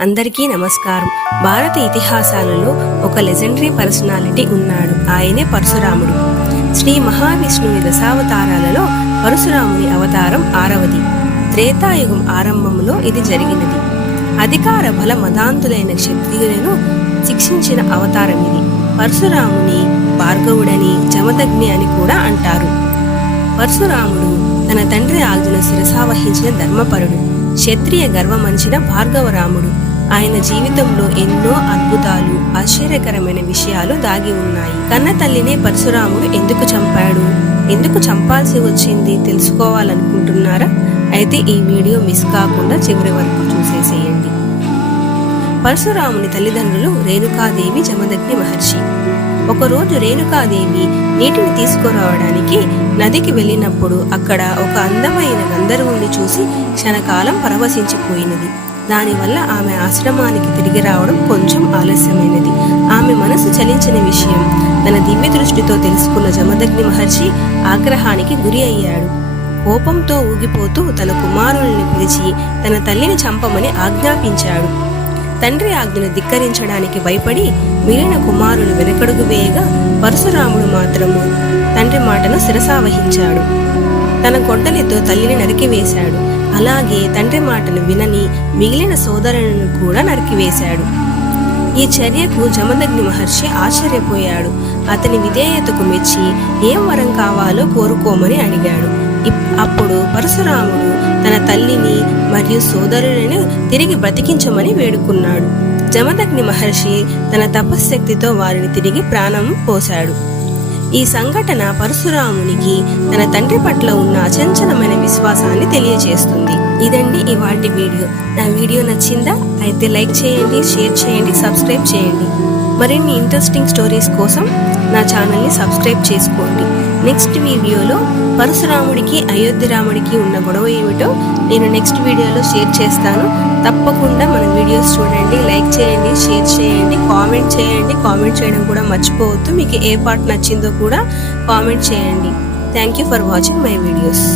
అందరికీ నమస్కారం. భారత ఇతిహాసాలలో ఒక లెజెండరీ పర్సనాలిటీ ఉన్నాడు. ఆయనే పరశురాముడు. శ్రీ మహావిష్ణువుని దశావతారాలలో పరశురాముని అవతారం ఆరవది. త్రేతాయుగం ఆరంభంలో ఇది జరిగినది. అధికార బల మదాంతులైన క్షత్రియులను శిక్షించిన అవతారం ఇది. పరశురాముని భార్గవుడని జమదగ్ని అని కూడా అంటారు. పరశురాముడు తన తండ్రి ఆజ్ఞను శిరసావహించిన ధర్మపరుడు. క్షత్రియ గర్వమంచిన భార్గవరాముడు. ఆయన జీవితంలో ఎన్నో అద్భుతాలు ఆశ్చర్యకరమైన విషయాలు దాగి ఉన్నాయి. కన్న తల్లినే పరశురాముడు ఎందుకు చంపాడు? ఎందుకు చంపాల్సి వచ్చింది? తెలుసుకోవాలనుకుంటున్నారా? అయితే ఈ వీడియో మిస్ కాకుండా చివరి వరకు చూసేసేయండి. పరశురాముని తల్లిదండ్రులు రేణుకాదేవి జమదగ్ని మహర్షి. ఒకరోజు రేణుకాదేవి నీటిని తీసుకురావడానికి నదికి వెళ్ళినప్పుడు అక్కడ ఒక అందమైన గంధర్వుని చూసి క్షణకాలం పరవశించిపోయినది. దానివల్ల ఆమె ఆశ్రమానికి తిరిగి రావడం కొంచెం ఆలస్యమైనది. ఆమె మనసు చలించిన విషయం. తన దివ్య దృష్టితో తెలుసుకున్న జమదగ్ని మహర్షి ఆగ్రహానికి గురి అయ్యాడు. కోపంతో ఊగిపోతూ తన కుమారుల్ని పిలిచి తన తల్లిని చంపమని ఆజ్ఞాపించాడు. తండ్రి ఆజ్ఞను ధిక్కరించడానికి భయపడి మిగిలిన కుమారులు వెనకడుగు వేయగా పరశురాముడు మాత్రము తండ్రి మాటను శిరసావహించాడు. తన గొడ్డలితో తల్లిని నరికివేశాడు. అలాగే తండ్రి మాటను వినని మిగిలిన సోదరులను కూడా నరికివేశాడు. ఈ చర్యకు జమదగ్ని మహర్షి ఆశ్చర్యపోయాడు. అతని విధేయతకు మెచ్చి ఏం వరం కావాలో కోరుకోమని అడిగాడు. అప్పుడు పరశురాముడు తన తల్లిని మరియు సోదరులను తిరిగి బ్రతికించమని వేడుకున్నాడు. జమదగ్ని మహర్షి తన తపశ్శక్తితో వారిని తిరిగి ప్రాణం పోశాడు. ఈ సంఘటన పరశురామునికి తన తండ్రి పట్ల ఉన్న అచంచలమైన విశ్వాసాన్ని తెలియజేస్తుంది. ఇదండి ఇవాటి వీడియో. నా వీడియో నచ్చిందా? అయితే లైక్ చేయండి షేర్ చేయండి సబ్స్క్రైబ్ చేయండి. మరిన్ని ఇంట్రెస్టింగ్ స్టోరీస్ కోసం నా ఛానల్ని సబ్స్క్రైబ్ చేసుకోండి. నెక్స్ట్ వీడియోలో పరశురాముడికి అయోధ్య రాముడికి ఉన్న గొడవ ఏమిటో నేను నెక్స్ట్ వీడియోలో షేర్ చేస్తాను. తప్పకుండా మన వీడియోస్ చూడండి లైక్ చేయండి షేర్ చేయండి కామెంట్ చేయండి. కామెంట్ చేయడం కూడా మర్చిపోవద్దు. మీకు ఏ పార్ట్ నచ్చిందో కూడా కామెంట్ చేయండి. Thank you for watching my videos